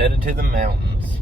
headed to the mountains.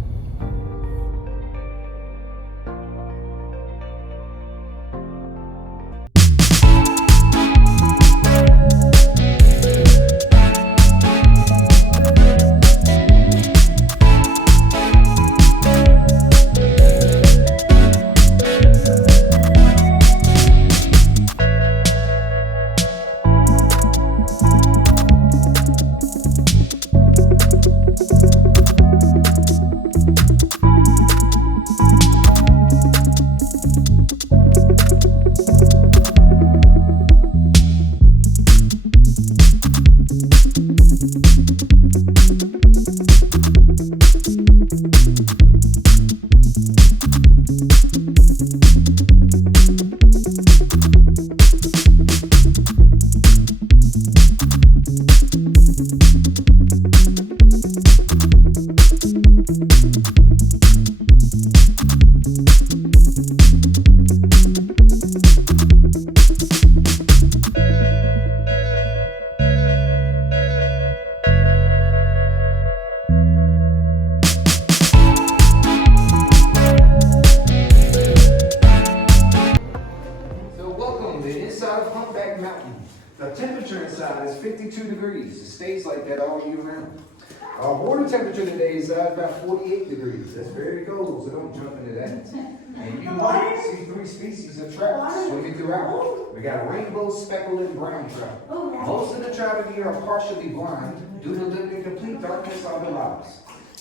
The temperature inside is 52 degrees. It stays like that all year round. Our water temperature today is about 48 degrees. That's very cold, so don't jump into that. And you might see 3 species of trout swimming throughout. We got rainbow, speckled, and brown trout. Most of the trout in here are partially blind due to living in complete darkness all their lives.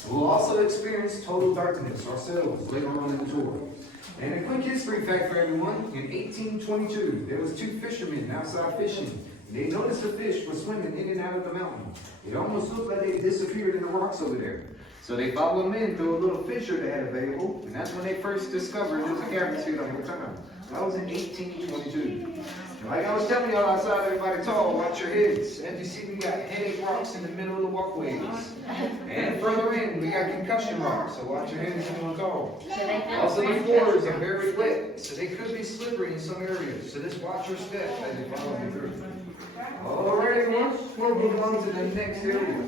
We'll also experience total darkness ourselves later on in the tour. And a quick history fact for everyone, in 1822, there was 2 fishermen outside fishing. They noticed the fish were swimming in and out of the mountain. It almost looked like they disappeared in the rocks over there. So they followed them in through a little fissure they had available, and that's when they first discovered there's a cavern seed on the time. That was in 1822. And like I was telling y'all outside, everybody tall, watch your heads. As you see, we got headache rocks in the middle of the walkways. And further in, we got concussion rocks, so watch your heads when you tall. Also, the floors are very wet, so they could be slippery in some areas. So just watch your step as you follow me through. Alright, everyone, we'll move on to the next area.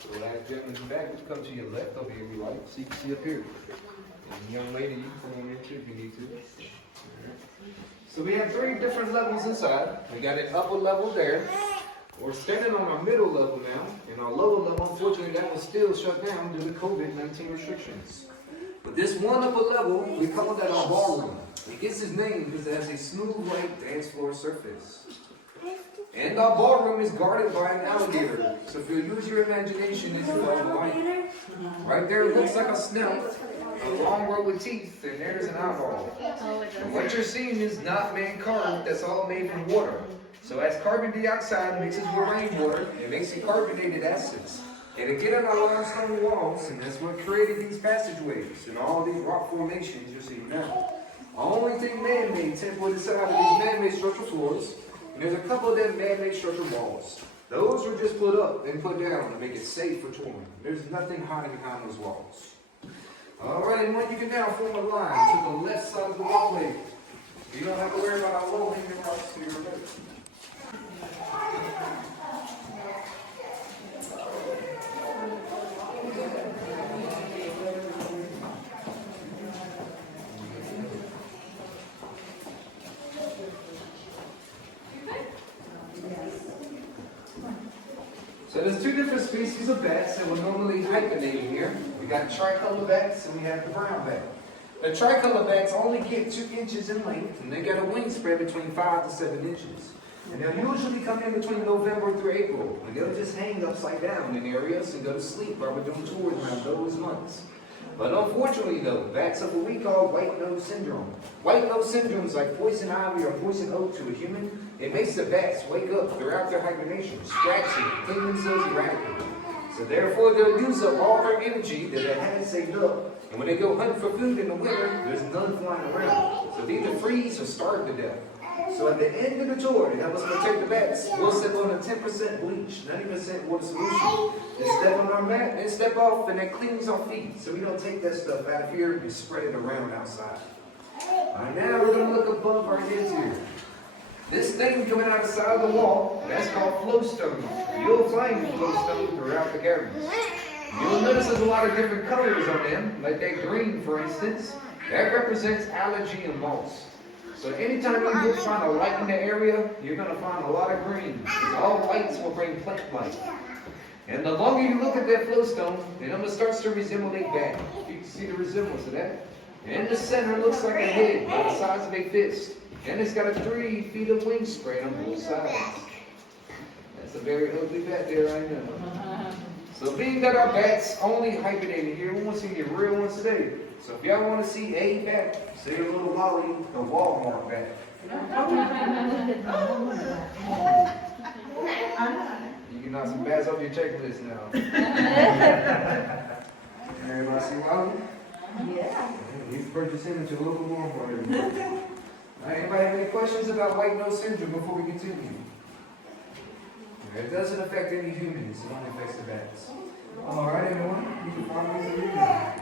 So the last gentleman in the back, just come to your left over here if you like, so you can see up here. And young lady, you can come on in too if you need to. So we have 3 different levels inside. We got an upper level there. We're standing on our middle level now, and our lower level, unfortunately, that was still shut down due to COVID-19 restrictions. But this one upper level, we call that our ballroom. It gets its name because it has a smooth white dance floor surface. And our ballroom is guarded by an alligator. So if you use your imagination, it's white. Right there, it looks like a snout, a long row with teeth, and there's an eyeball. And what you're seeing is not man-carved, that's all made from water. So as carbon dioxide mixes with rainwater, it makes it carbonated acids. And it gets on our limestone walls, and that's what created these passageways and all these rock formations you're seeing now. The only thing man-made temporary inside of these man-made structural floors, and there's a couple of them man-made structural walls. Those were just put up and put down to make it safe for touring. There's nothing hiding behind those walls. Alright, and you can now form a line to the left side of the walkway. You don't have to worry about our low-hanging rocks to your right. So there's 2 different species of bats that will normally hibernate in here. We got tricolor bats and we have the brown bat. The tricolor bats only get 2 inches in length, and they got a wingspread between 5 to 7 inches. And they'll usually come in between November through April, and they'll just hang upside down in areas and go to sleep while we're doing tours around those months. But unfortunately though, bats have what we call white nose syndrome. White nose syndrome is like poison ivy or poison oak to a human. It makes the bats wake up throughout their hibernation, scratching, clean themselves erratically. So therefore they'll use up all their energy that they had saved up. And when they go hunting for food in the winter, there's none flying around. So they either freeze or starve to death. So at the end of the tour, to help us protect the bats, we'll step on a 10% bleach, 90% water solution. Then step on our mat and step off, and that cleans our feet. So we don't take that stuff out of here and spread it around outside. Alright, now we're going to look above our heads here. This thing coming out the side of the wall, that's called flowstone. You'll find flowstone throughout the caverns. You'll notice there's a lot of different colors on them, like that green, for instance. That represents allergy and moss. So anytime you find a light in the area, you're going to find a lot of green. Because all lights will bring plant life. And the longer you look at that flowstone, it almost starts to resemble a bat. You can see the resemblance of that. In the center looks like a head, about the size of a fist. And it's got a 3 feet of wingspread on both sides. That's a very ugly bat there right now. So being that our bats only hibernated here, we want to see the real ones today. So if y'all want to see a bat, say a little Wally, a Walmart bat. You can knock some bats off your checklist now. Everybody see Wally? Yeah. He's purchasing at your local Walmart. Anybody have any questions about white nose syndrome before we continue? It doesn't affect any humans, it only affects the bats. All right, everyone, you can follow me to read.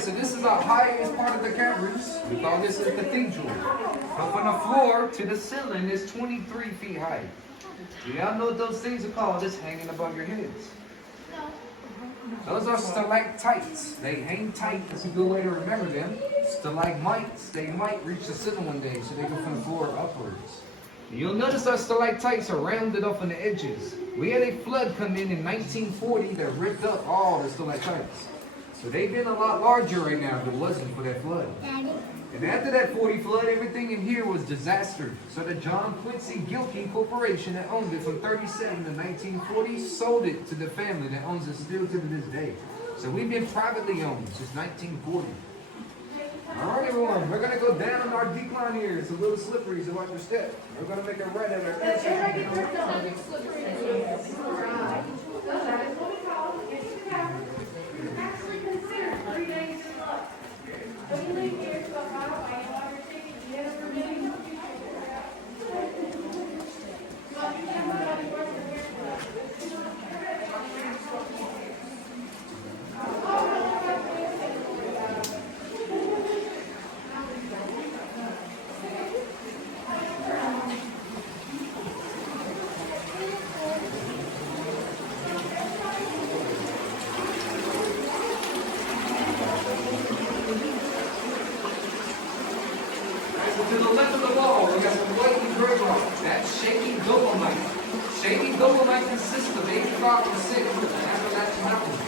So this is the highest part of the caverns. We call this a cathedral. But from the floor to the ceiling is 23 feet high. Y'all know what those things are called? Just hanging above your heads. Those are stalactites. They hang tight. That's a good way to remember them. Stalagmites, they might reach the ceiling one day, so they go from the floor upwards. You'll notice our stalactites are rounded off on the edges. We had a flood come in 1940 that ripped up all the stalactites. So they've been a lot larger right now if it wasn't for that flood. And after that 40 flood, everything in here was disaster. So the John Quincy Gilkey Corporation that owned it from 37 to 1940 sold it to the family that owns it still to this day. So we've been privately owned since 1940. All right, everyone, we're going to go down our decline here. It's a little slippery, so watch your step. We're going to make a right at our actually consider 3 days in luck. When you leave here, so I don't know you're taking the end of your meeting. Well, you can't put on the rest of your to the left of the wall, we got some white and gray rock. That's shaky dolomite. Shaky dolomite consists of 85% of the Appalachian Mountains.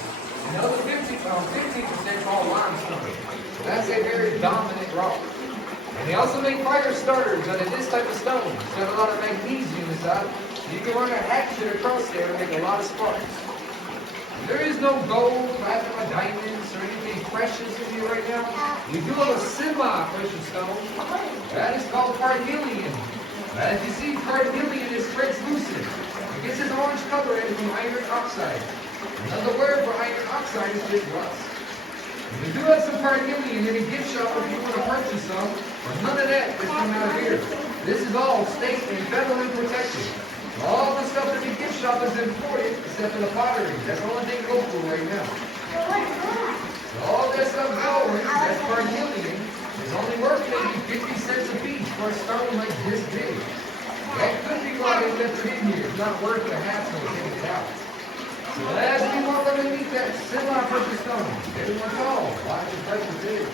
Another 15% called limestone. That's a very dominant rock. And they also make fire starters out of this type of stone. It's got a lot of magnesium inside. You can run a hatchet across there and make a lot of sparks. There is no gold, platinum, or diamonds, or anything precious in here right now. We do have a semi-precious stone. That is called carnelian. As you see, carnelian is translucent. It gets its orange color from iron oxide. Another word for iron oxide is just rust. We do have some carnelian in a gift shop if you want to purchase some, but none of that is coming out of here. This is all state and federally protected. All the stuff in the gift shop is imported except for the pottery. That's the only thing local right now. So all that stuff going, that's carnelian, is only worth maybe 50 cents a piece for a stone like this big. That could be why they left it in here. It's not worth the hassle to take it out. So as we walk underneath that semi-precious stone, everyone call, watch the precious is.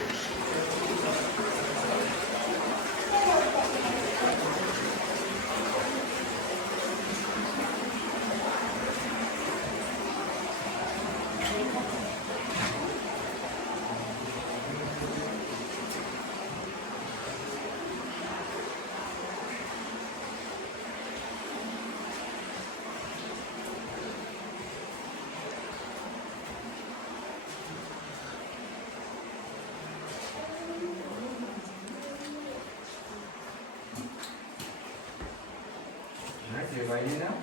You right here now?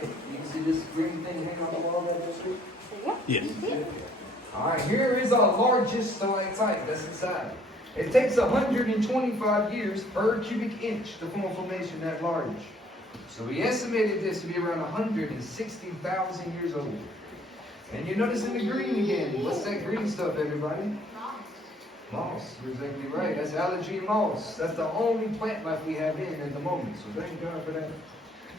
You can see this green thing hanging on the wall right there? Yes. All right, here is our largest stalactite that's inside. It takes 125 years per cubic inch to form a formation that large. So we estimated this to be around 160,000 years old. And you're noticing the green again. What's that green stuff, everybody? Moss. You're exactly right. That's allergy moss. That's the only plant life we have in at the moment. So thank God for that.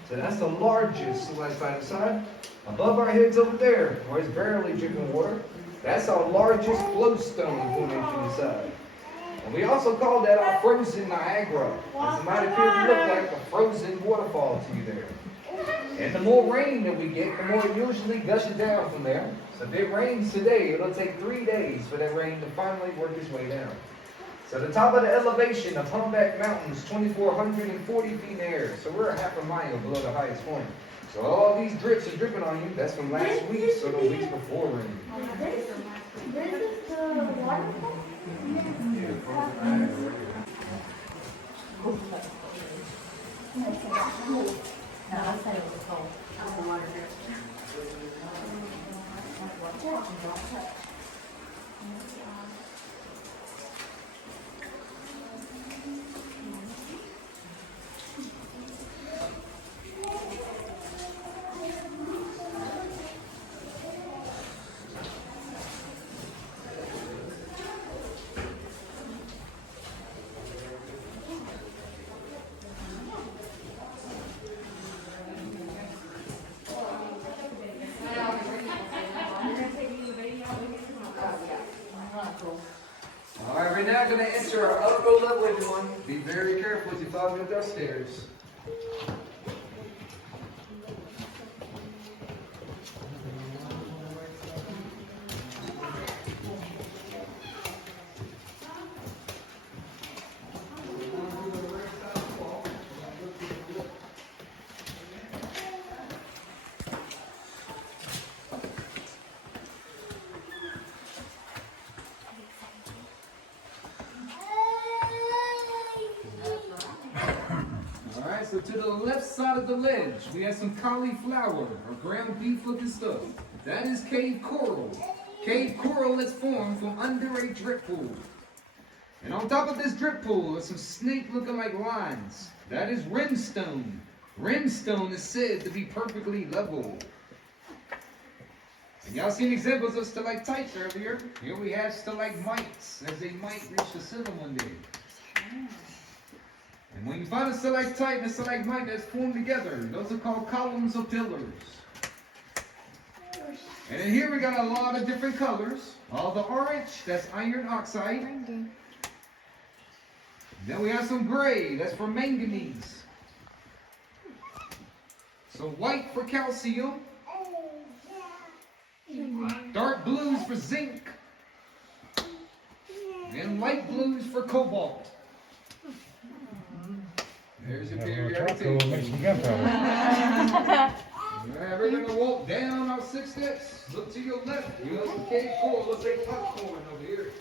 So that's the largest stalactite inside. Above our heads over there, where it's barely dripping water, that's our largest flowstone formation inside. And we also call that our frozen Niagara. It might appear to look like a frozen waterfall to you there. And the more rain that we get, the more it usually gushes down from there. So if it rains today, it'll take 3 days for that rain to finally work its way down. So the top of the elevation of Humpback Mountain is 2,440 feet in the air. So we're a half a mile below the highest point. So all these drips are dripping on you. That's from last week, so the weeks before rain. This is the waterfall? All right, we're now going to enter our upper level, everyone. Be very careful as you follow me up those stairs. So to the left side of the ledge, we have some cauliflower or ground beef looking stuff. That is cave coral. Cave coral is formed from under a drip pool. And on top of this drip pool are some snake looking like lines. That is rimstone. Rimstone is said to be perfectly level. And y'all seen examples of stalactites earlier. Here we have stalagmites, as they might reach the ceiling one day. And when you find a stalactite and a stalagmite that's formed together, those are called columns or pillars. And then here we got a lot of different colors. All the orange, that's iron oxide. Then we have some gray, that's for manganese. Some white for calcium. Dark blues for zinc. And light blues for cobalt. There's your periodic table. Alright, we're going to walk down our 6 steps. Look to your left. You have some cave coral. Let's say popcorn over here.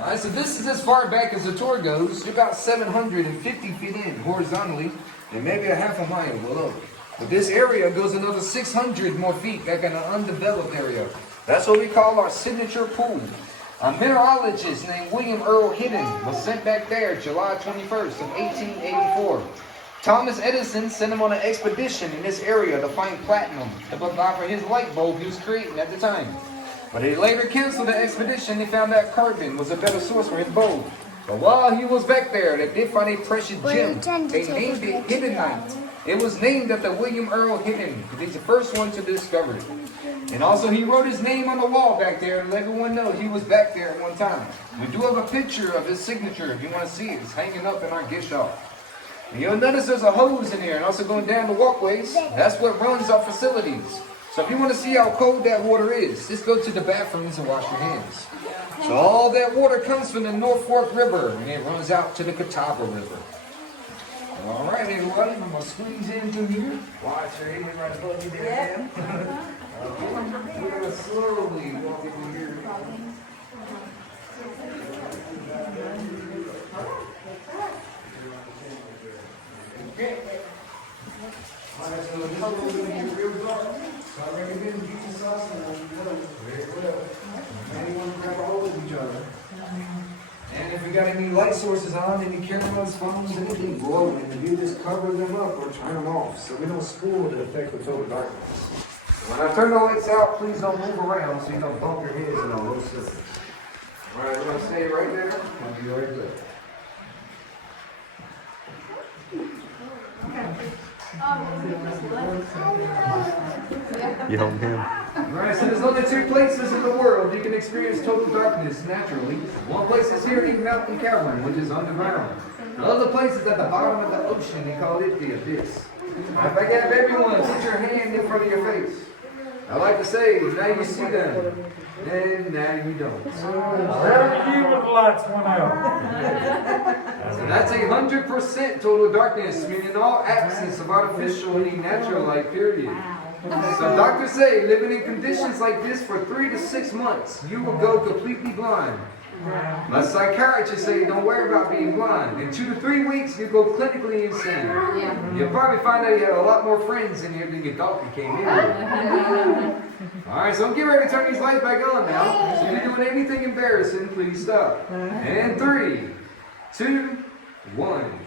Alright, so this is as far back as the tour goes. You're about 750 feet in horizontally and maybe a half a mile below. But this area goes another 600 more feet back in an undeveloped area. That's what we call our signature pool. A mineralogist named William Earl Hidden was sent back there July 21st of 1884. Thomas Edison sent him on an expedition in this area to find platinum to provide for his light bulb he was creating at the time. But he later canceled the expedition. He found that carbon was a better source for his bulb. But while he was back there, they did find a precious gem. They named it Hiddenite. It was named after William Earl Hidden. He's the first one to discover it. And also he wrote his name on the wall back there to let everyone know he was back there at one time. We do have a picture of his signature if you want to see it. It's hanging up in our gift shop. And you'll notice there's a hose in here and also going down the walkways. That's what runs our facilities. So if you want to see how cold that water is, just go to the bathrooms and wash your hands. So all that water comes from the North Fork River and it runs out to the Catawba River. All right, everybody, I'm going to squeeze in through here. Watch your aiming right above you there. We're going to slowly walk in here. Okay. All right, so this one's going to get real dark. So I recommend using sauce and very well. Anyone grab a hold of each other. And if we got any light sources on, any cameras, phones, anything glowing, if you just cover them up or turn them off so we don't spoil the effect of total darkness. When I turn the lights out, please don't move around so you don't bump your heads in a low surface. All right, we're going to stay right there. I'll be right there. You hold him. Alright, so there's only two places in the world you can experience total darkness naturally. One place is here in Linville Caverns, which is underground. The other place is at the bottom of the ocean. They call it the abyss. If I can have everyone put your hand in front of your face. I like to say, now you see them, and now you don't. Very few of the lights went out. So that's 100% total darkness, meaning all absence of artificial and natural light, period. So doctors say living in conditions like this for 3 to 6 months, you will go completely blind. My psychiatrists say don't worry about being blind. In 2 to 3 weeks, you go clinically insane. You'll probably find out you have a lot more friends in here than you thought you came in with. Alright, so I'm getting ready to turn these lights back on now. So if you're doing anything embarrassing, please stop. And 3, 2, 1.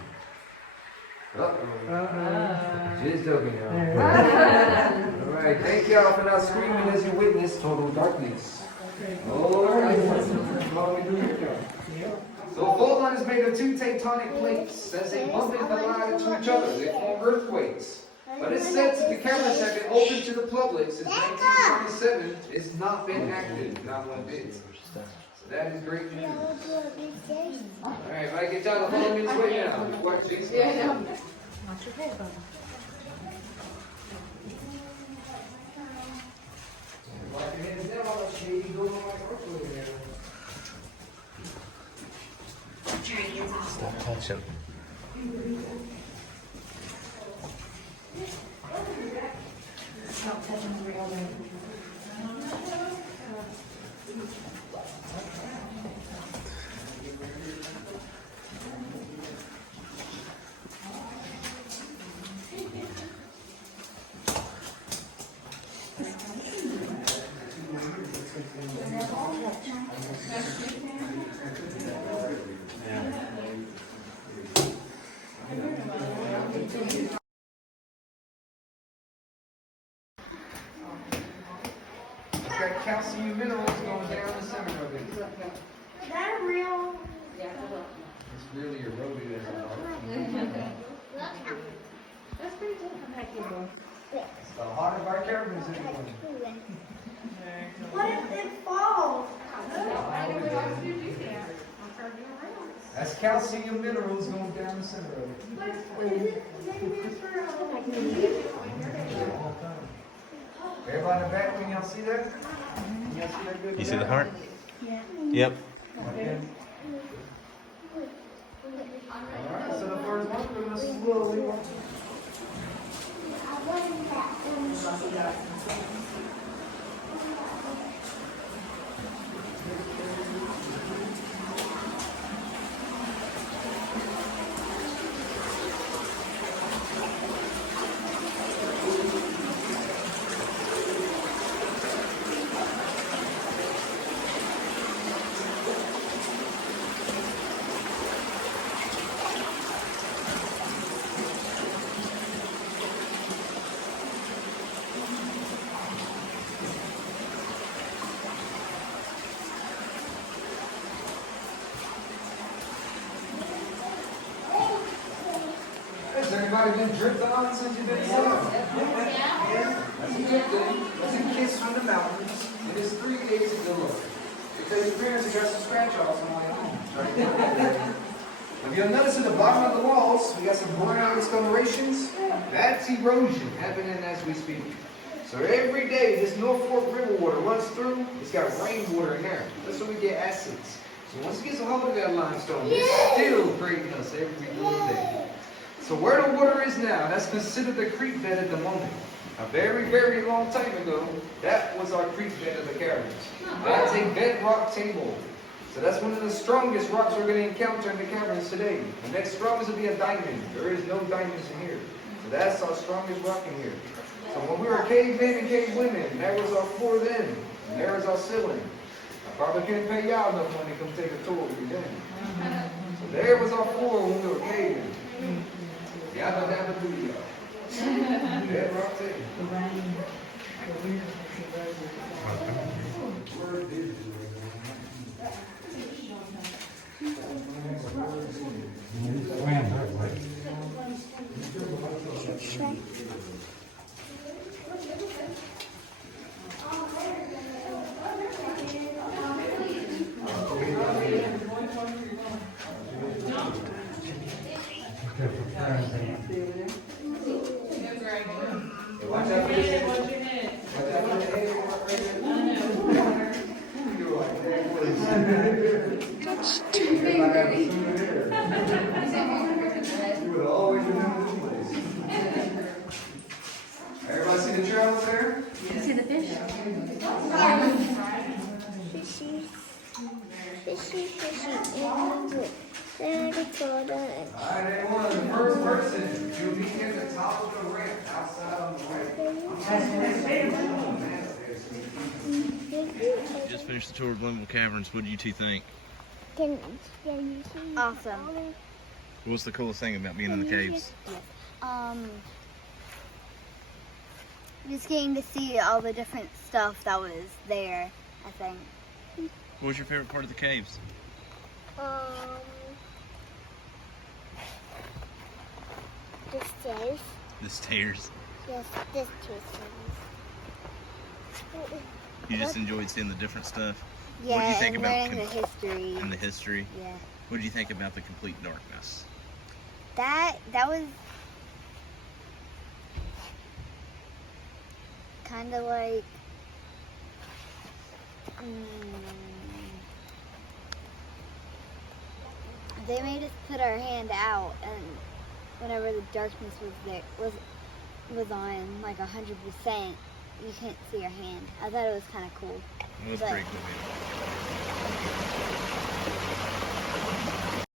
Just joking, y'all. Alright, thank y'all for not screaming as you witness total darkness. Alright, so a fault line is made of 2 tectonic plates. As they bump and collide into each other, they form earthquakes. But it's said that the cameras have been open to the public since 1927. It's not been active, not one bit. So that is great news. Alright, if I get y'all to follow me this way now. Watch these. Watch your head, buddy. Wipe your hands down, I'll let you go on my corporate there. Stop touching. Stop touching the real man. It's got calcium minerals going down the center of it. Is that real? It's really eroded as a That's pretty good for that kid, boy. It's the heart of our caverns anyway. What if it falls? That's calcium minerals going down the center of it. What is it? Everybody in the back, can y'all see that? Can y'all see that good? You see the heart? Yeah. Yep. Okay. Alright, so the first one, we're going to slowly walk. Everybody been dripped on since you've been inside? Yeah. That's a good thing. That's a kiss from the mountains. And it's 3 days of good luck. Because your parents have got some scratch-offs on my own. If you'll notice at the bottom of the walls, we got some brown discolorations. That's erosion happening as we speak. So every day this North Fork River water runs through, it's got rainwater in there. That's when we get acids. So once it gets a hold of that limestone, it's still creating us every little day. So where the water is now, that's considered the creek bed at the moment. A very, very long time ago, that was our creek bed of the caverns. That's a bedrock table. So that's one of the strongest rocks we're going to encounter in the caverns today. The next strongest will be a diamond. There is no diamonds in here. So that's our strongest rock in here. So when we were cavemen and cave women, that was our floor then. And there was our ceiling. I probably couldn't pay y'all enough money to come take a tour with you then. So there was our floor when we were caving. Y'all don't have to do y'all. Bedrock table. Watch out for this. Watch out for the egg right there. You like that. That's too big. You would always remember this place. Everybody see the trail over there? You see the fish? Fishy, fishy, fishy, in the water. Alright, everyone, the first person, you'll be at the top of the ramp outside on the right. Just finished the tour of Linville Caverns. What do you two think? Can you see? Awesome. What's the coolest thing about being in the caves? Just getting to see all the different stuff that was there, I think. What was your favorite part of the caves? The stairs. The stairs. Yes, the stairs. You just enjoyed seeing the different stuff? Yeah, What did you think and about learning the history. and the history? Yeah. What did you think about the complete darkness? That was kind of like they made us put our hand out, and whenever the darkness was on like 100%, you couldn't see your hand. I thought it was kind of cool. It was But- pretty cool.